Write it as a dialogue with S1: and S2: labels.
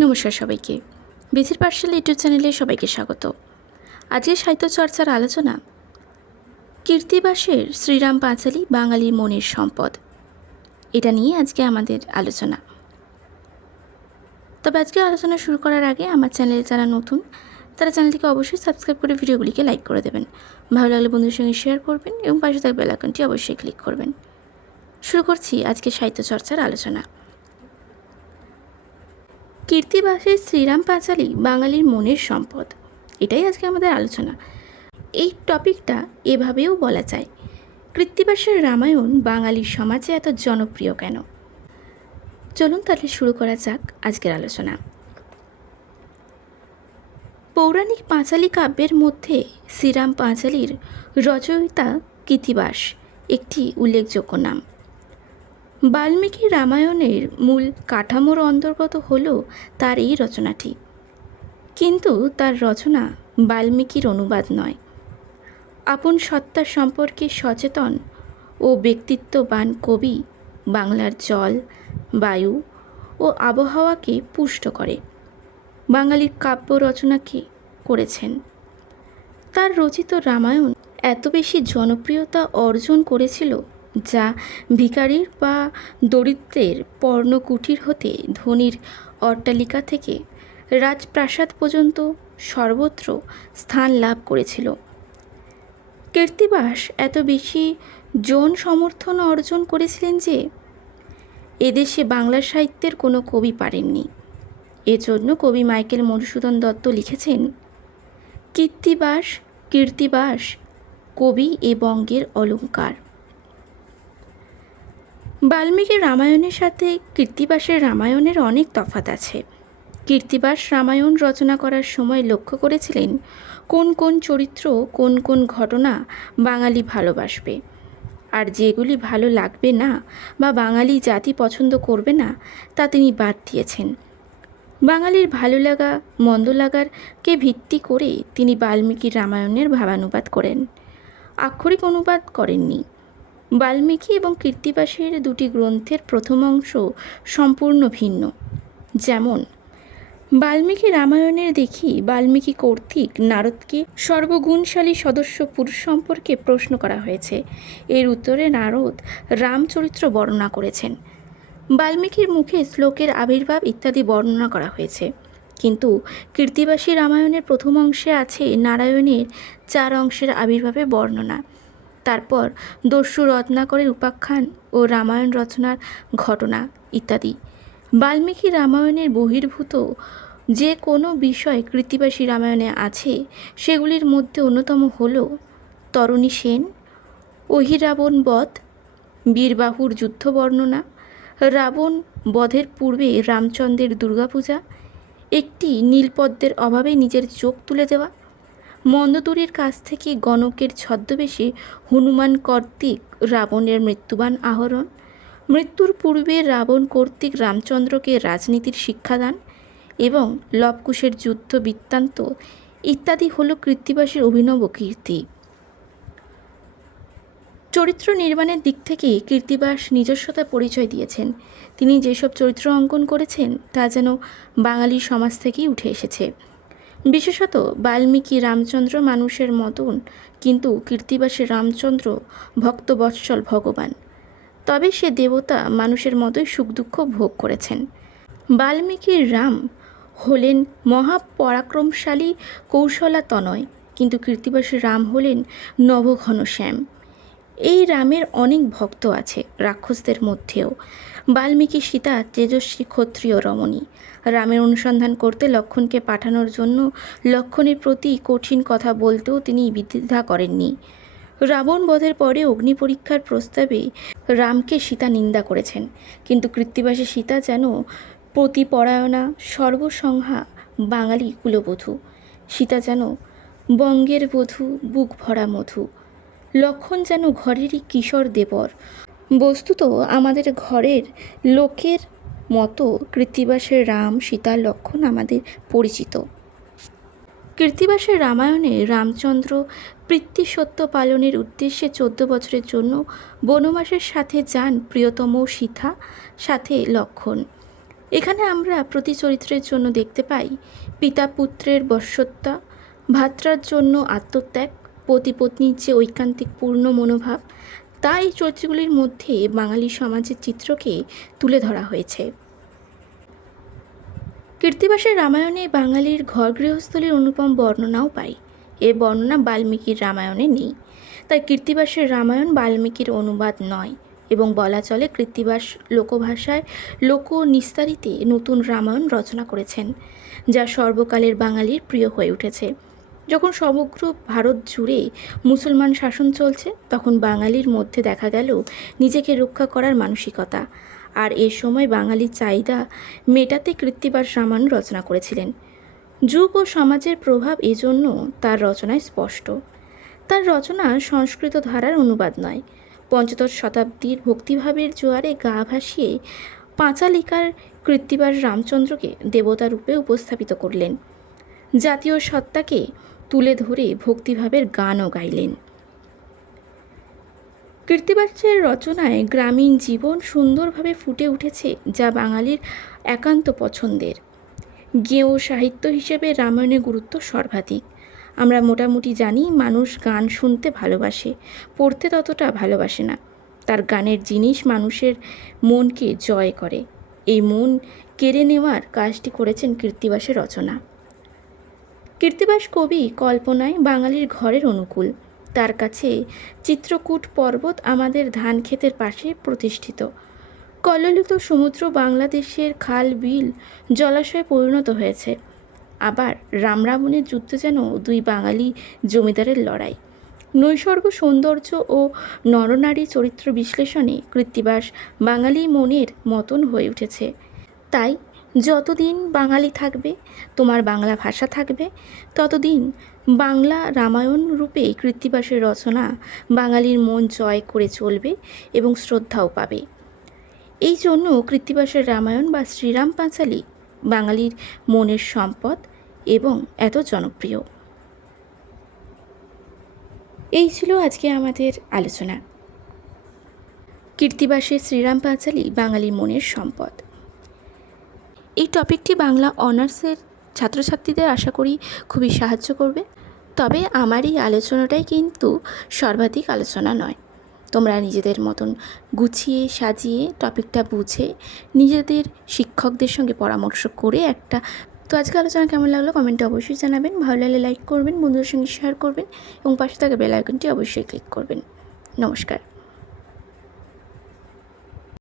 S1: নমস্কার সবাইকে। বিধির পাঠশালা ইউটিউব চ্যানেলে সবাইকে স্বাগত। আজকে সাহিত্য চর্চার আলোচনা কীর্তিবাসের শ্রীরাম পাঁচালী বাঙালির মনের সম্পদ। এটা নিয়ে আজকে আমাদের আলোচনা। তবে আজকে আলোচনা শুরু করার আগে আমার চ্যানেলে যারা নতুন, তারা চ্যানেলটিকে অবশ্যই সাবস্ক্রাইব করে ভিডিওগুলিকে লাইক করে দেবেন। ভালো লাগলে বন্ধুদের সঙ্গে শেয়ার করবেন এবং পাশে থাকা বেল আইকনটি অবশ্যই ক্লিক করবেন। শুরু করছি আজকে সাহিত্য চর্চার আলোচনা। কীর্তিবাসের শ্রীরাম পাঁচালী বাঙালির মনের সম্পদ। এটাই আজকে আমাদের আলোচনা। এই টপিকটা এভাবেও বলা যায় কৃত্তিবাসের রামায়ণ বাঙালির সমাজে এত জনপ্রিয় কেন? চলুন তাহলে শুরু করা যাক আজকের আলোচনা। পৌরাণিক পাঁচালী কাব্যের মধ্যে শ্রীরাম পাঁচালীর রচয়িতা কীর্তিবাস একটি উল্লেখযোগ্য নাম। বাল্মীকি রামায়ণের মূল কাঠামোর অন্তর্গত হল তার এই রচনাটি। কিন্তু তার রচনা বাল্মীকির অনুবাদ নয়। আপন সত্তা সম্পর্কে সচেতন ও ব্যক্তিত্ববান কবি বাংলার জল, বায়ু ও আবহাওয়াকে পুষ্ট করে। বাঙালির কাব্য রচনাকে করেছেন। তার রচিত রামায়ণ এত বেশি জনপ্রিয়তা অর্জন করেছিল যা ভিখারির বা দরিদ্রের পর্ণকুটির হতে ধনির অট্টালিকা থেকে রাজপ্রাসাদ পর্যন্ত সর্বত্র স্থান লাভ করেছিল। কীর্তিবাস এত বেশি জন সমর্থন অর্জন করেছিলেন যে এদেশে বাংলা সাহিত্যের কোনো কবি পারেননি। এজন্য কবি মাইকেল মধুসূদন দত্ত লিখেছেন, কীর্তিবাস কীর্তিবাস, কবি এ বঙ্গের অলঙ্কার। বাল্মীকির রামায়ণের সাথে কীর্তিবাসের রামায়ণের অনেক তফাত আছে। কীর্তিবাস রামায়ণ রচনা করার সময় লক্ষ্য করেছিলেন, কোন কোন চরিত্র, কোন কোন ঘটনা বাঙালি ভালোবাসবে। আর যেগুলি ভালো লাগবে না বা বাঙালি জাতি পছন্দ করবে না, তা তিনি বাদ দিয়েছেন। বাঙালির ভালো লাগা, মন্দ লাগারকে ভিত্তি করে তিনি বাল্মীকির রামায়ণের ভাবানুবাদ করেন। আক্ষরিক অনুবাদ করেননি। বাল্মীকি এবং কীর্তিবাসের দুটি গ্রন্থের প্রথম অংশ সম্পূর্ণ ভিন্ন। যেমন, বাল্মীকি রামায়ণের দেখি বাল্মীকি কর্তৃক নারদকে সর্বগুণশালী সদস্য পুরুষ সম্পর্কে প্রশ্ন করা হয়েছে। এর উত্তরে নারদ রামচরিত্র বর্ণনা করেছেন। বাল্মীকির মুখে শ্লোকের আবির্ভাব ইত্যাদি বর্ণনা করা হয়েছে। কিন্তু কীর্তিবাসী রামায়ণের প্রথম অংশে আছে নারায়ণের চার অংশের আবির্ভাবে বর্ণনা। তারপর দস্যু রত্নাকরের উপাখ্যান ও রামায়ণ রচনার ঘটনা ইত্যাদি। বাল্মীকি রামায়ণের বহির্ভূত যে কোনো বিষয় কৃতিবাসী রামায়ণে আছে, সেগুলির মধ্যে অন্যতম হল তরণী সেন, অহিরাবণ বধ, বীরবাহুর যুদ্ধ বর্ণনা, রাবণ বধের পূর্বে রামচন্দ্রের দুর্গাপূজা, একটি নীলপদ্মের অভাবে নিজের চোখ তুলে দেওয়া মন্দদুরের কাছ থেকে গণকের ছদ্মবেশে হনুমান কর্তৃক রাবণের মৃত্যুবান আহরণ, মৃত্যুর পূর্বে রাবণ কর্তৃক রামচন্দ্রকে রাজনীতির শিক্ষাদান এবং লবকুশের যুদ্ধ বৃত্তান্ত ইত্যাদি হল কৃত্তিবাসের অভিনব কীর্তি। চরিত্র নির্মাণের দিক থেকে কীর্তিবাস নিজস্বতা পরিচয় দিয়েছেন। তিনি যেসব চরিত্র অঙ্কন করেছেন তা যেন বাঙালি সমাজ থেকেই উঠে এসেছে। বিশেষত বাল্মীকি রামচন্দ্র মানুষের মতন কিন্তু কীর্তিবাসী রামচন্দ্র ভক্তবৎসল ভগবান। তবে সে দেবতা মানুষের মতোই সুখ দুঃখ ভোগ করেছেন। বাল্মীকির রাম হলেন মহাপরাক্রমশালী কৌশলা তনয় কিন্তু কীর্তিবাসী রাম হলেন নবঘনশ্যাম এই রামের অনেক ভক্ত আছে রাক্ষসদের মধ্যেও। বাল্মীকি সীতা তেজস্বী ক্ষত্রিয় রমণী। রামের অনুসন্ধান করতে লক্ষণকে পাঠানোর জন্য লক্ষণের প্রতি কঠিন কথা বলতেও তিনি বিদ্বিধা করেননি। রাবণ বধের পরে অগ্নি পরীক্ষার প্রস্তাবে রামকে সীতা নিন্দা করেছেন। কিন্তু কৃত্তিবাসী সীতা যেন প্রতিপরায়ণা, সর্বসংহা বাঙালি কুলবধূ। সীতা যেন বঙ্গের বধূ বুক ভরা মধু। লক্ষণ যেন ঘরেরই কিশোর দেবর। বস্তুত আমাদের ঘরের লোকের মতো কৃত্তিবাসের রাম সীতা লক্ষণ আমাদের পরিচিত। কীর্তিবাসের রামায়ণে রামচন্দ্র সত্য পালনের উদ্দেশ্যে চোদ্দ বছরের জন্য বনবাসের সাথে যান প্রিয়তম সীতা, সাথে লক্ষণ। এখানে আমরা প্রতি চরিত্রের জন্য দেখতে পাই পিতা পুত্রের বশ্যতা ভাত্রার জন্য আত্মত্যাগ পতি পত্নীর যে ঐকান্তিক পূর্ণ মনোভাব, তা এই চরিত্রগুলির মধ্যে বাঙালি সমাজের চিত্রকে তুলে ধরা হয়েছে। কীর্তিবাসের রামায়ণে বাঙালির ঘর গৃহস্থলীর অনুপম বর্ণনাও পাই। এ বর্ণনা বাল্মীকির রামায়ণে নেই। তাই কীর্তিবাসের রামায়ণ বাল্মীকির অনুবাদ নয় এবং বলা চলে কৃত্তিবাস লোকভাষায় লোক নিস্তারিতে নতুন রামায়ণ রচনা করেছেন, যা সর্বকালের বাঙালির প্রিয় হয়ে উঠেছে। যখন সমগ্র ভারত জুড়ে মুসলমান শাসন চলছে, তখন বাঙালির মধ্যে দেখা গেল নিজেকে রক্ষা করার মানসিকতা। আর এ সময় বাঙালির চাহিদা মেটাতে কৃত্তিবাস রামায়ণ রচনা করেছিলেন। যুগ ও সমাজের প্রভাব এজন্য তার রচনায় স্পষ্ট। তার রচনা সংস্কৃত ধারার অনুবাদ নয়। পঞ্চদশ শতাব্দীর ভক্তিভাবের জোয়ারে গা ভাসিয়ে পাঁচালিকার কৃত্তিবাস রামচন্দ্রকে দেবতা রূপে উপস্থাপিত করলেন। জাতীয় সত্তাকে তুলে ধরে ভক্তিভাবের গানও গাইলেন। কীর্তিবাসের রচনায় গ্রামীণ জীবন সুন্দরভাবে ফুটে উঠেছে, যা বাঙালির একান্ত পছন্দের। গেও সাহিত্য হিসেবে রামায়ণের গুরুত্ব সর্বাধিক। আমরা মোটামুটি জানি, মানুষ গান শুনতে ভালোবাসে, পড়তে ততটা ভালোবাসে না। তার গানের জিনিস মানুষের মনকে জয় করে। এই মন কেড়ে নেওয়ার কাজটি করেছেন কীর্তিবাসের রচনা। কীর্তিবাস কবি কল্পনায় বাঙালির ঘরের অনুকূল। তার কাছে চিত্রকূট পর্বত আমাদের ধান ক্ষেতের পাশে প্রতিষ্ঠিত। কল্লোলিত সমুদ্র বাংলাদেশের খাল, বিল, জলাশয়ে পরিণত হয়েছে। আবার রামরাবণের যুদ্ধ যেন দুই বাঙালি জমিদারের লড়াই। নৈসর্গ সৌন্দর্য ও নরনারী চরিত্র বিশ্লেষণে কৃত্তিবাস বাঙালি মনের মতন হয়ে উঠেছে। তাই যতদিন বাঙালি থাকবে, তোমার বাংলা ভাষা থাকবে, ততদিন বাংলা রামায়ণ রূপে কৃত্তিবাসের রচনা বাঙালির মন জয় করে চলবে এবং শ্রদ্ধাও পাবে। এই জন্য কৃত্তিবাসের রামায়ণ বা শ্রীরাম পাঁচালী বাঙালির মনের সম্পদ এবং এত জনপ্রিয়। এই ছিল আজকে আমাদের আলোচনা। কীর্তিবাসের শ্রীরাম পাঁচালী বাঙালির মনের সম্পদ। এই টপিকটি বাংলা অনার্সের ছাত্রছাত্রীদের আশা করি খুবই সাহায্য করবে। তবে আমার এই আলোচনাটাই কিন্তু সর্বাধিক আলোচনা নয়। তোমরা নিজেদের মতন গুছিয়ে, সাজিয়ে টপিকটা বুঝে নিজেদের শিক্ষকদের সঙ্গে পরামর্শ করে একটা তো আজকে আলোচনা কেমন লাগল কমেন্টে অবশ্যই জানাবেন। ভালো লাগলে লাইক করবেন, বন্ধুদের সঙ্গে শেয়ার করবেন এবং পাশে থাকা বেল আইকনটি অবশ্যই ক্লিক করবেন। নমস্কার।